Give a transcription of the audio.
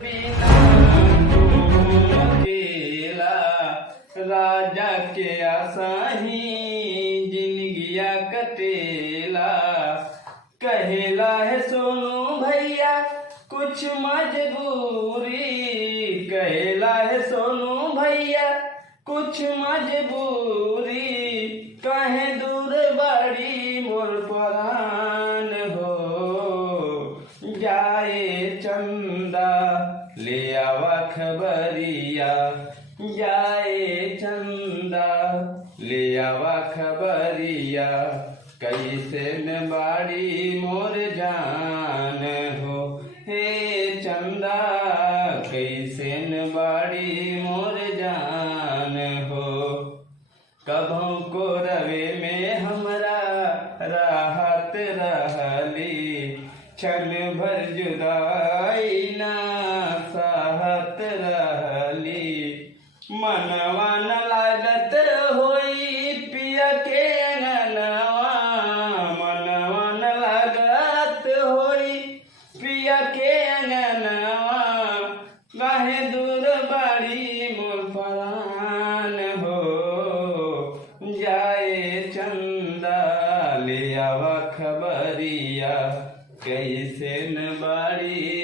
बिना तू अकेला राजा के आसाही जिंदगिया कटेला। कहेला है सोनू भैया कुछ मजबूरी, कहेला है सोनू भैया कुछ मजबूरी। कहे दूर बड़ी मोर परान हो, जाए चंदा ले आवा खबरिया, जाए चंदा ले आवा खबरिया। कैसे न बाड़ी मोर जान हो, हे चंदा कैसे न बाड़ी मोर जान हो। कभों को रवे में हमरा राहत रहली, क्षण भर जुदाई ना साहत रहली। मनवा न लागत होई पिया के अंगनवा, मनवा न लागत होई पिया के अंगनवा। काहे दूर बाड़ी मोर परान हो, जाए चंदा ले आवा खबरिया। कैसे न बाड़ी